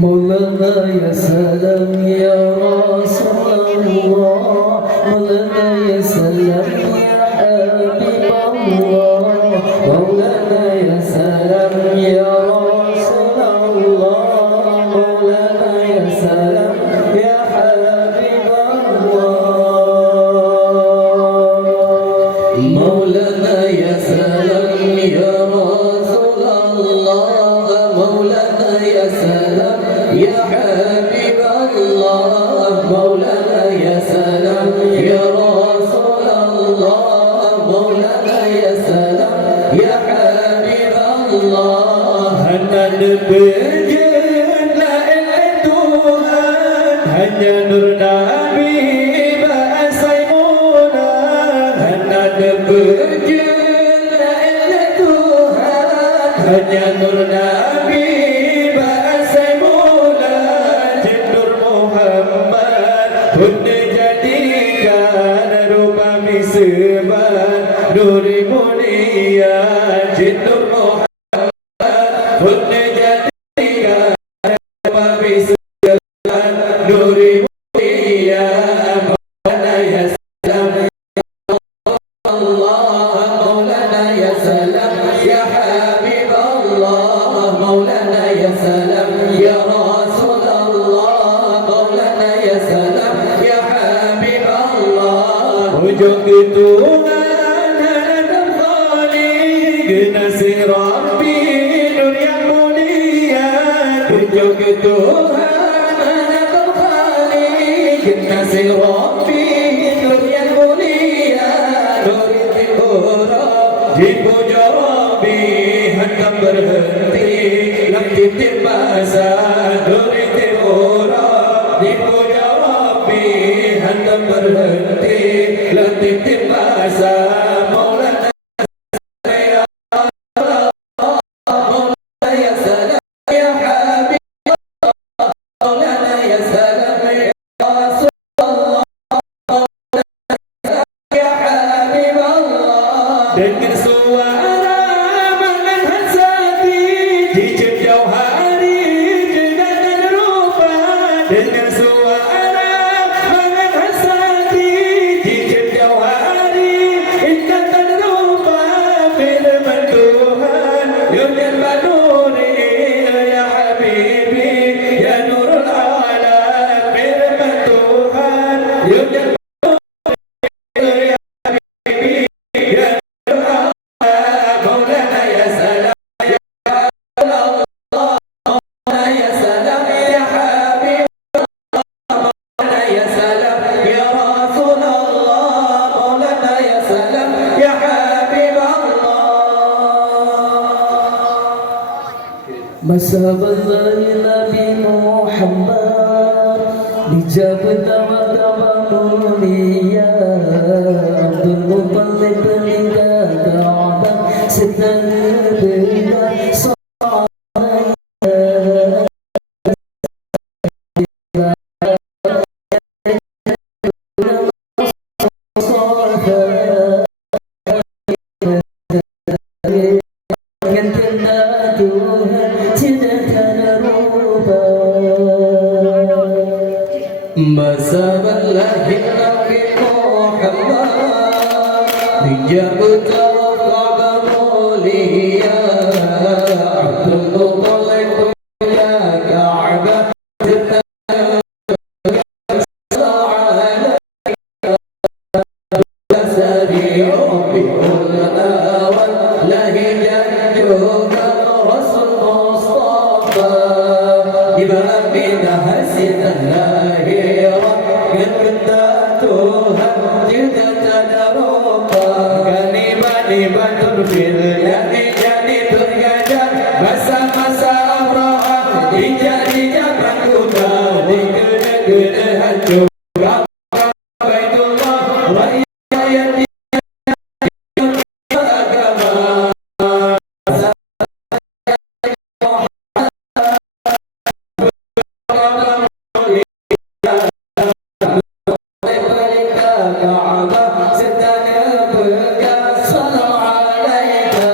مولانا يا سلام يا رسول الله مولانا يا سلام يا حبيب الله مولانا يا سلام يا رسول الله مولانا يا سلام يا حبيب الله مولانا يا سلام يا رسول الله مولانا يا سلام يا حبيب الله مولانا يا سلام يا رسول الله مولانا يا سلام يا حبيب الله hanya berjun la Tuhan hanya nur Nabi bahasai mula hanya berjun la Tuhan hanya nur Nabi bahasai mula jendur Muhammad pun dijadikan rupa misban nuri mulia jendur Muhammad pun dijadikan rupa misban nuri mulia Maulana ya salam Allah Maulana ya salam ya Habib Allah Maulana ya salam ya Rasul Allah Maulana ya salam ya Habib Allah ujung Tuhan hadap Khalik nasir Rabbi nur yang mulia ujung Tuhan hadap Khalik nasir Rabbi nur yang mulia nur timurah jibu jarabi hendak berhenti lam titip masa nur timurah jibu jarabi hendak berhenti lam titip masa Maulana ya Allah Maulana ya salam ya Habib Maulana ya salam ya Rasulullah ya Habib Allah dengan suara mangan hasati hijab jauh hari jenah dan rupa dengan suara mangan hasati hijab jauh hari indah dan rupa firman Tuhan yurjan banuri ya Habibi ya nurul alam firman Tuhan yurjan banuri ya Habibi ya nurul alam Maulana ya salam ya Allah Maulana ya salam ya Habib Maulana ya salam ya Rasul Allah Maulana ya salam ya Habib Allah Masaballah Nabi Muhammad dijabut wa mulia Abdul Muttalib meninggal Ka'bah sedang beribadah Masaballah Nabi Muhammad dijabut wa mulia Abdul Muttalib meninggal Ka'bah sedang masa-masa Abraham dijadi jabat kuda dikena-kena hancur Baitullah rakyat agama sedang bergas salam alaika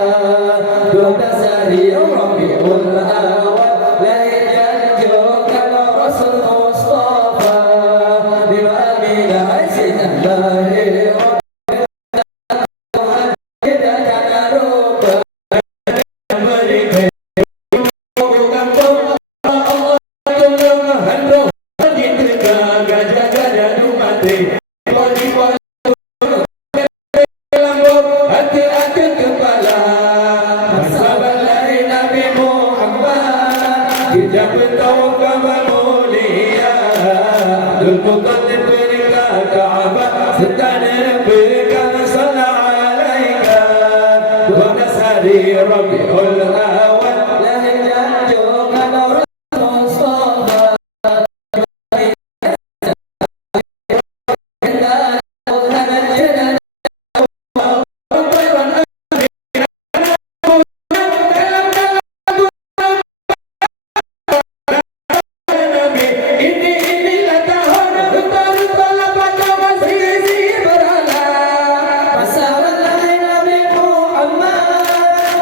Abdul Muttalib berka Ka'bah serta berka salam alaika wa nasari Rabiul Awal lahir dan jungan Rasul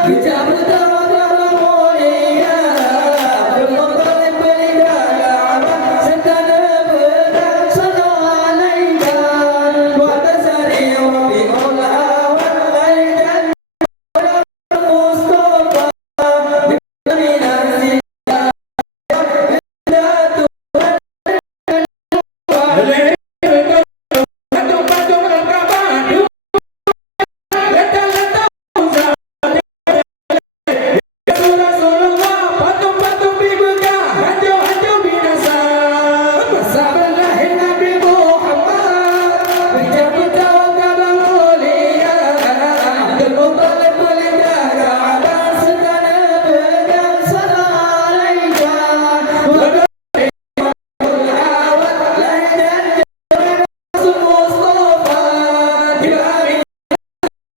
Kita